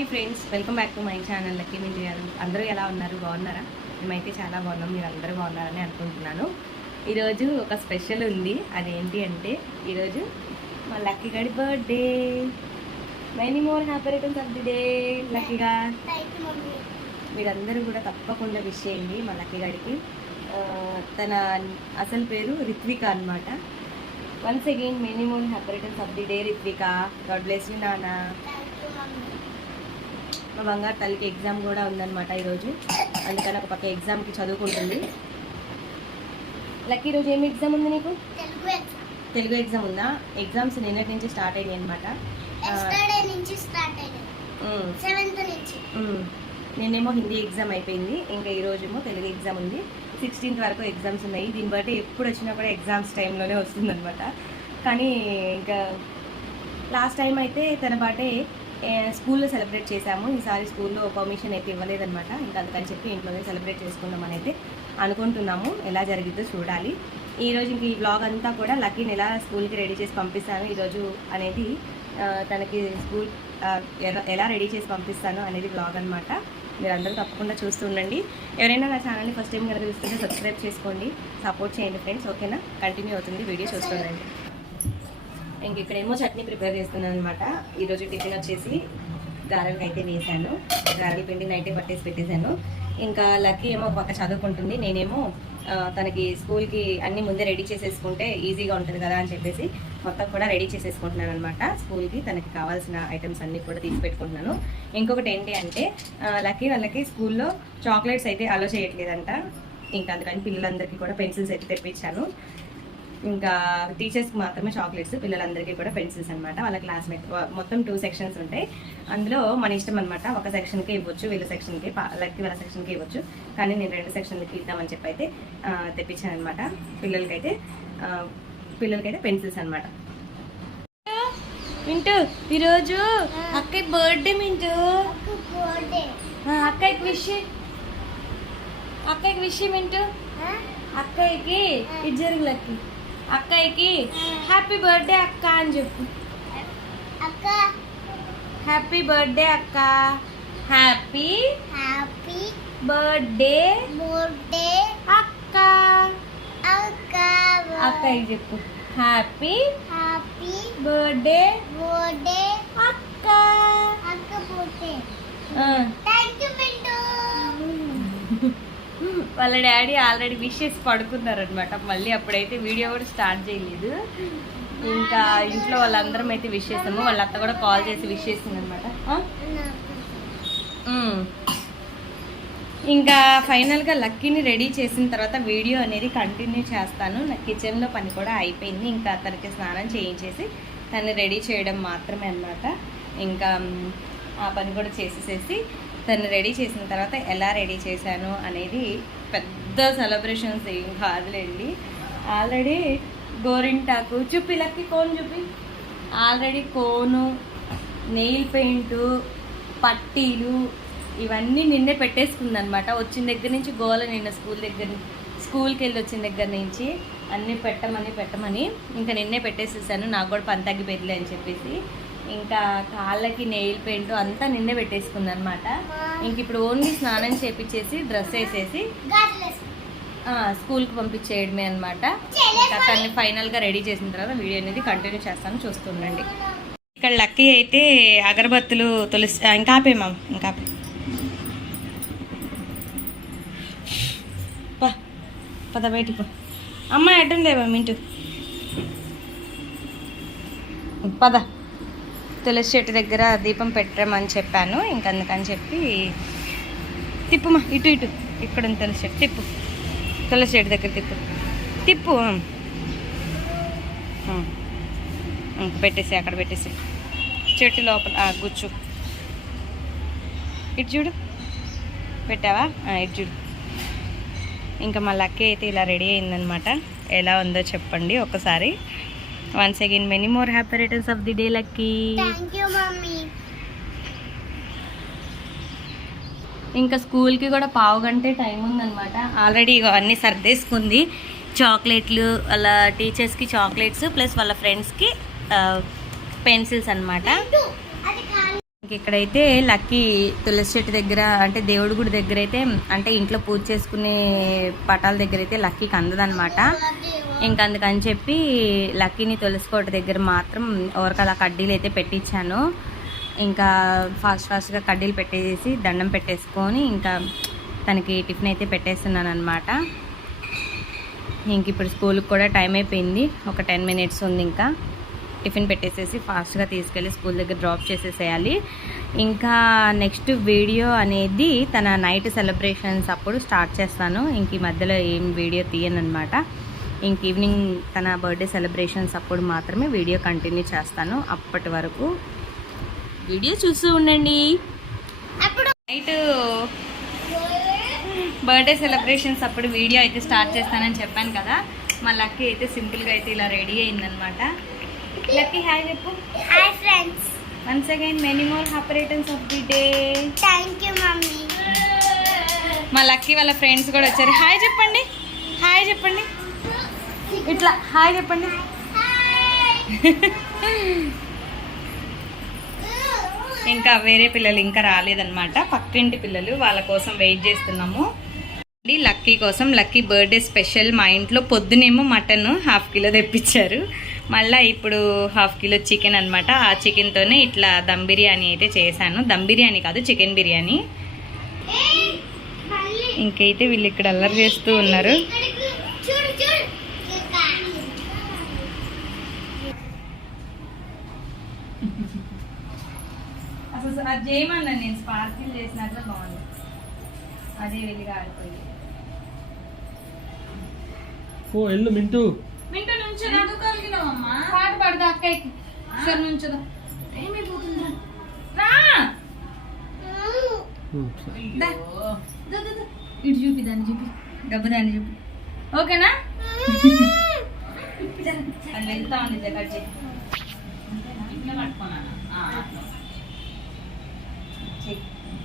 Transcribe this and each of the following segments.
Hi friends welcome back to my channel Lucky Minti garu. అందరూ ఎలా ఉన్నారు? బాగున్నారా? మేమైతే చాలా బాగున్నాం మీరు అందరూ బాగున్నారని అనుకుంటున్నాను. ఈరోజు ఒక స్పెషల్ ఉంది. అదేంటి అంటే ఈరోజు మా లక్కీ గడి birthday. Many more happy returns of the day లక్కీగా మీరందరూ కూడా తప్పకుండా విష్ చేయండి మా లక్కీ గడికి. తన అసలు పేరు రిత్విక అన్నమాట. Once again many more happy returns of the day Ritvika. God bless you నానా. మా బంగారు తల్లికి ఎగ్జామ్ కూడా ఉందన్నమాట ఈరోజు. అందుకని ఒక పక్క ఎగ్జామ్కి చదువుకుంటుంది. లక్కీ ఈరోజు ఏమి ఎగ్జామ్ ఉంది నీకు? తెలుగు ఎగ్జామ్. ఉందా? ఎగ్జామ్స్ నిన్నటి నుంచి స్టార్ట్ అయినాయి అనమాట ఎస్టర్డే నుంచి స్టార్ట్ అయ్యింది సెవెంత్ నుంచి. నేనేమో హిందీ ఎగ్జామ్ అయిపోయింది. ఇంకా ఈ రోజేమో తెలుగు ఎగ్జామ్ ఉంది. సిక్స్టీన్త్ వరకు ఎగ్జామ్స్ ఉన్నాయి. దీన్ని బట్టి ఎప్పుడు వచ్చినా కూడా ఎగ్జామ్స్ టైంలోనే వస్తుందన్నమాట. కానీ ఇంకా లాస్ట్ టైం అయితే తన బర్త్డే స్కూల్లో సెలబ్రేట్ చేశాము. ఈసారి స్కూల్లో పర్మిషన్ అయితే ఇవ్వలేదన్నమాట. ఇంకా అందుకని చెప్పి ఇంట్లోనే సెలబ్రేట్ చేసుకుందామని అయితే అనుకుంటున్నాము. ఎలా జరిగిద్దో చూడాలి. ఈరోజు ఇంక ఈ బ్లాగ్ అంతా కూడా లక్కీని ఎలా స్కూల్కి రెడీ చేసి పంపిస్తాను ఈరోజు అనేది తనకి స్కూల్ ఎలా- ఎలా రెడీ చేసి పంపిస్తాను అనేది బ్లాగ్ అనమాట మీరు అందరూ తప్పకుండా చూస్తూ ఉండండి. ఎవరైనా నా ఛానల్ని ఫస్ట్ టైం కనుక చూస్తుంటే సబ్స్క్రైబ్ చేసుకోండి. సపోర్ట్ చేయండి ఫ్రెండ్స్. ఓకేనా? కంటిన్యూ అవుతుంది. వీడియో చూస్తుండండి ఇంక ఇక్కడేమో చట్నీ ప్రిపేర్ చేస్తున్నాను అనమాట ఈరోజు టిఫిన్ వచ్చేసి గారెలకి అయితే వేసాను. గారెల పిండి నైటే పట్టేసి పెట్టేశాను. ఇంకా లక్కీ ఏమో పక్క చదువుకుంటుంది. నేనేమో తనకి స్కూల్కి అన్ని ముందే రెడీ చేసేసుకుంటే ఈజీగా ఉంటుంది కదా అని చెప్పేసి మొత్తం కూడా రెడీ చేసేసుకుంటున్నాను అనమాట స్కూల్కి తనకి కావాల్సిన ఐటమ్స్ అన్నీ కూడా తీసి పెట్టుకుంటున్నాను. ఇంకొకటి ఏంటి అంటే లక్కీ వాళ్ళకి స్కూల్లో చాక్లెట్స్ అయితే అలో చేయట్లేదంట. ఇంకా అందుకని పిల్లలందరికీ కూడా పెన్సిల్స్ అయితే తెప్పించాను. ఇంకా టీచర్స్కి మాత్రమే చాక్లెట్స్ పిల్లలందరికీ కూడా పెన్సిల్స్ అనమాట వాళ్ళ క్లాస్మేట్ మొత్తం టూ సెక్షన్స్ ఉంటాయి. అందులో మన ఇష్టం అనమాట ఒక సెక్షన్కి ఇవ్వచ్చు వీళ్ళ సెక్షన్కి లక్కి వాళ్ళ సెక్షన్కి ఇవ్వచ్చు. కానీ నేను రెండు సెక్షన్లకి ఇద్దామని చెప్పి అయితే తెప్పించాను అనమాట పిల్లలకైతే పిల్లలకైతే పెన్సిల్స్ అనమాట మింటూ ఈరోజు అక్కయ్య బర్త్డే మింటూ. అక్కయ్యకి విష్ అక్కయ్యకి విష్ మింటూ? అక్కయ్యకి ఇది జరుగులకి అక్కయ్యకి హ్యాపీ బర్త్డే అక్క అని చెప్పు. అక్క. హ్యాపీ బర్త్డే అక్క. హ్యాపీ హ్యాపీ బర్త్డే బర్త్డే అక్క. అక్క. అక్కయ్య చెప్పు. హ్యాపీ హ్యాపీ బర్త్డే బర్త్డే అక్క. అక్క బర్త్డే ఆ, థ్యాంక్ యూ పింటూ వాళ్ళ డాడీ ఆల్రెడీ విషెస్ పడుకున్నారనమాట మళ్ళీ అప్పుడైతే వీడియో కూడా స్టార్ట్ చేయలేదు. ఇంకా ఇంట్లో వాళ్ళందరం అయితే విష్ చేసాము. వాళ్ళ అత్త కూడా కాల్ చేసి విష్ చేసింది అనమాట ఇంకా ఫైనల్గా లక్కీని రెడీ చేసిన తర్వాత వీడియో అనేది కంటిన్యూ చేస్తాను. నా కిచెన్లో పని కూడా అయిపోయింది. ఇంకా తనకి స్నానం చేయించేసి తను రెడీ చేయడం మాత్రమే అన్నమాట. ఇంకా ఆ పని కూడా చేసేసేసి తను రెడీ చేసిన తర్వాత ఎలా రెడీ చేశాను అనేది పెద్ద సెలబ్రేషన్స్ ఏం కాదులేండి. ఆల్రెడీ గోరింటాకు చూపి లక్కి కోన్ చూపి. ఆల్రెడీ కోను నెయిల్ పెయింటు పట్టీలు ఇవన్నీ నిన్నే పెట్టేసుకుందనమాట. వచ్చిన దగ్గర నుంచి గోల నిన్న స్కూల్ దగ్గర స్కూల్కి వెళ్ళి వచ్చిన దగ్గర నుంచి అన్నీ పెట్టమని పెట్టమని ఇంకా నిన్నే పెట్టేసేసాను. నాకు కూడా పని తగ్గిపోయిందిలే అని చెప్పేసి ఇంకా కాళ్ళకి నెయిల్ పెయింట్ అంతా నిన్నే పెట్టేసుకుందనమాట. ఇంక ఇప్పుడు ఓన్లీ స్నానం చేపించేసి డ్రెస్ వేసేసి స్కూల్కి పంపించేయడమే అనమాట. ఇంకా తన్ని ఫైనల్గా రెడీ చేసిన తర్వాత వీడియో అనేది కంటిన్యూ చేస్తాను చూస్తుండండి. ఇక్కడ లక్కీ అయితే అగరబత్తులు తులసి ఇంకా ఆపే మామ ఇంకా ఆపే. పద బయటికి పో. అమ్మ ఎటుందేమో మింటూ పద. తులసి చెట్టు దగ్గర దీపం పెట్టమని చెప్పాను. ఇంక అందుకని చెప్పి తిప్పుమా ఇటు ఇటు. ఇక్కడ ఉంది తులసి చెట్టు. తిప్పు. తులసి చెట్టు దగ్గర తిప్పు. తిప్పు. పెట్టేసి అక్కడ పెట్టేసి. చెట్టు లోపల ఆ, గుచ్చు ఇటు చూడు. పెట్టావా? ఇటు చూడు. ఇంకా మా లక్కీ అయితే ఇలా రెడీ అయిందనమాట. ఎలా ఉందో చెప్పండి ఒకసారి. Once again many more happy returns of the day mummy ఇంకా స్కూల్కి కూడా పావు గంటే టైం ఉందన్నమాట. ఆల్రెడీ అన్నీ సర్దేసుకుంది. చాక్లెట్లు అలా టీచర్స్కి చాక్లెట్స్ ప్లస్ వాళ్ళ ఫ్రెండ్స్కి పెన్సిల్స్ ఖాళీ. ఇక్కడైతే లక్కీ తులసి చెట్టు దగ్గర అంటే దేవుడి గుడి దగ్గర అయితే అంటే ఇంట్లో పూజ చేసుకునే పటాల దగ్గర అయితే లక్కీకి అందదనమాట ఇంకా అందుకని చెప్పి లక్కీని తులసికోట దగ్గర మాత్రం ఎవరికలా కడ్డీలు అయితే పెట్టించాను ఇంకా ఫాస్ట్ ఫాస్ట్గా కడ్డీలు పెట్టేసి దండం పెట్టేసుకొని ఇంకా తనకి టిఫిన్ అయితే పెట్టేస్తున్నాను అనమాట ఇంక ఇప్పుడు స్కూల్కి కూడా టైం అయిపోయింది. ఒక టెన్ మినిట్స్ ఉంది ఇంకా. టిఫిన్ పెట్టేసేసి ఫాస్ట్గా తీసుకెళ్ళి స్కూల్ దగ్గర డ్రాప్ చేసేసేయాలి. ఇంకా నెక్స్ట్ వీడియో అనేది తన నైట్ సెలబ్రేషన్స్ అప్పుడు స్టార్ట్ చేస్తాను. ఇంక ఈ మధ్యలో ఏం వీడియో తీయనమాట ఇంక ఈవినింగ్ తన బర్త్డే సెలబ్రేషన్స్ అప్పుడు మాత్రమే వీడియో కంటిన్యూ చేస్తాను. అప్పటి వరకు వీడియో చూస్తూ ఉండండి. అప్పుడు నైట్ బర్త్డే సెలబ్రేషన్స్ అప్పుడు వీడియో అయితే స్టార్ట్ చేస్తానని చెప్పాను కదా. మా లక్కీ అయితే సింపుల్గా అయితే ఇలా రెడీ అయిందనమాట లక్కీ హాయ్ చెప్పు. Hi friends. Once again many more happy returns of the day thank you mummy మా లక్కీ వాళ్ళ ఫ్రెండ్స్ కూడా వచ్చారు. హాయ్ చెప్పండి. హాయ్ చెప్పండి. ఇట్లా హాయ్ చెప్పండి. ఇంకా వేరే పిల్లలు ఇంకా రాలేదన్నమాట. పక్కింటి పిల్లలు వాళ్ళ కోసం వెయిట్ చేస్తున్నాము. లక్కీ కోసం లక్కీ బర్త్డే స్పెషల్ మా ఇంట్లో పొద్దునేమో మటన్ హాఫ్ కిలో తెప్పించారు. మళ్ళీ ఇప్పుడు హాఫ్ కిలో చికెన్ అనమాట ఆ చికెన్తోనే ఇట్లా దమ్ బిర్యానీ అయితే చేశాను. దమ్ బిర్యానీ కాదు చికెన్ బిర్యానీ. ఇంకైతే వీళ్ళు ఇక్కడ అల్లరి చేస్తూ ఉన్నారు ఇక్కడికి చూడు చూడు అసలు అది చేయమన్నా నేను స్పార్కిల్ చేసినాక బాగుంది. అదే వెళ్ళిగా ఆడిపోయింది ఓ ఎల్లు మింటూ. మింటూ నుంచుదా పాట పాడదా అక్కయ్యకి? సరే నుంచుదా. టైం అయిపోతుందా రా. ఇటు చూపి దాన్ని చూపి. డబ్బు దాన్ని చూపి. ఓకేనా? అది వెళ్తా ఉంది కొట్టండి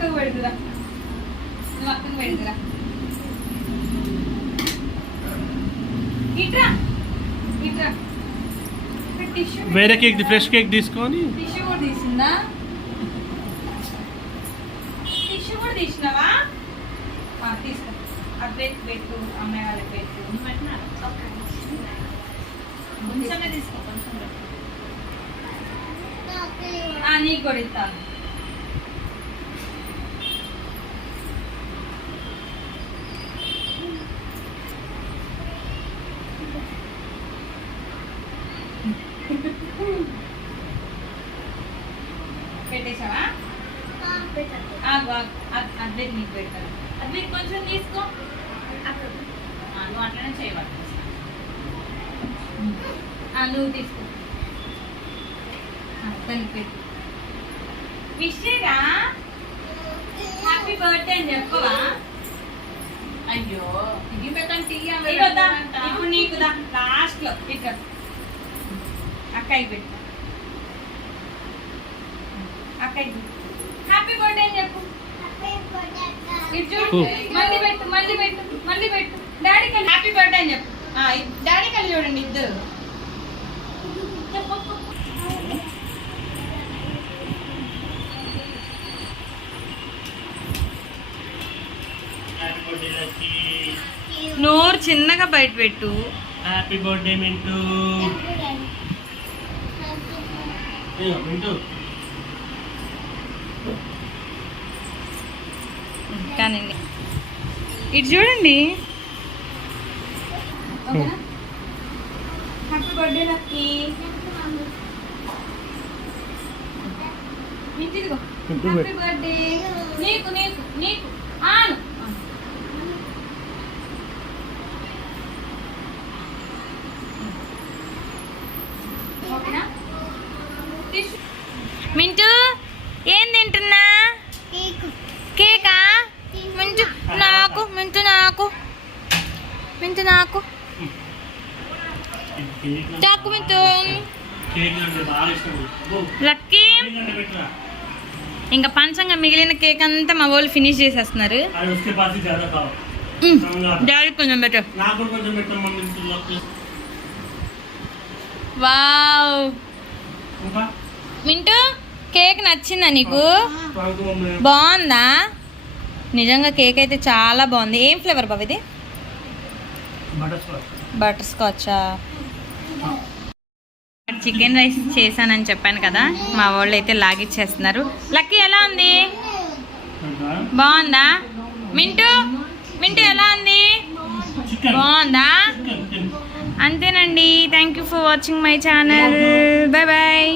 అక్కకు పెడుతురా. నువ్వు అక్కకు పెడుతురా. ఇట్రా. ఇట్రా. టిష్యూ వేరే కేక్ ఫ్రెష్ కేక్ తీసుకొని? టిష్యూ కూడా తీసిందా? టిష్యూ కూడా తీసినావా? తీసుకో. అబ్బాయికి పెట్టు అమ్మాయి వాళ్ళకి పెట్టు. కొంచెమే తీసుకో కొంచెం నీకు కూడా ఇస్తాను. పెట్టేశావా అద్వైత్ నీకు పెడతాను. అద్వైత్ కొంచెం తీసుకో. నువ్వు అట్లనే చేయవాలి నువ్వు తీసుకో. ఆ, తనకి పెట్టు. విషయరా హ్యాపీ బర్త్డే అని చెప్పవా? అయ్యో ఇది పెట్టండి ఇగోదా, ఇప్పుడు నీకు లాస్ట్లో. ఇక్కడ అక్కయ్య పెట్టు. అక్కయ్య హ్యాపీ బర్త్డే అని చెప్పు. మళ్ళీ పెట్టు మళ్ళీ పెట్టు మళ్ళీ పెట్టు. డాడీ కళ్ళు హ్యాపీ బర్త్డే అని చెప్పు. డాడీ కళ్ళు చూడండి ఇద్దరు. నోరు చిన్నగా బయట పెట్టు. హ్యాపీ బర్త్డే మింటూ మింటూ కానీ ఇటు చూడండి. హ్యాపీ బర్త్డే లక్కీ ఇదిగో. హ్యాపీ బర్త్డే నీకు నీకు నీకు. ఆను ఓకేనా? మింటూ ఏం తింటున్నా కేక్ కేకా మింటూ నాకు మింటూ నాకు మింటూ నాకు కేక్ చాకు అబ్బో, లక్కీ ఇంకా పంచంగా మిగిలిన కేక్ అంతా మా వాళ్ళు ఫినిష్ చేసేస్తున్నారు. డాడీ కొంచెం బెటర్. వావ్ ఇంకా? మింటూ కేక్ నచ్చిందా నీకు? బాగుందా. నిజంగా కేక్ అయితే చాలా బాగుంది. ఏం ఫ్లేవర్ బాబు ఇది? బటర్ స్కాచా చికెన్ రైస్ చేశానని చెప్పాను కదా మా వాళ్ళు అయితే లాగిచ్చేస్తున్నారు. లక్కీ ఎలా ఉంది? బాగుందా? మింటూ మింటూ ఎలా ఉంది? బాగుందా? అంతేనండి. Thank you for watching my channel bye bye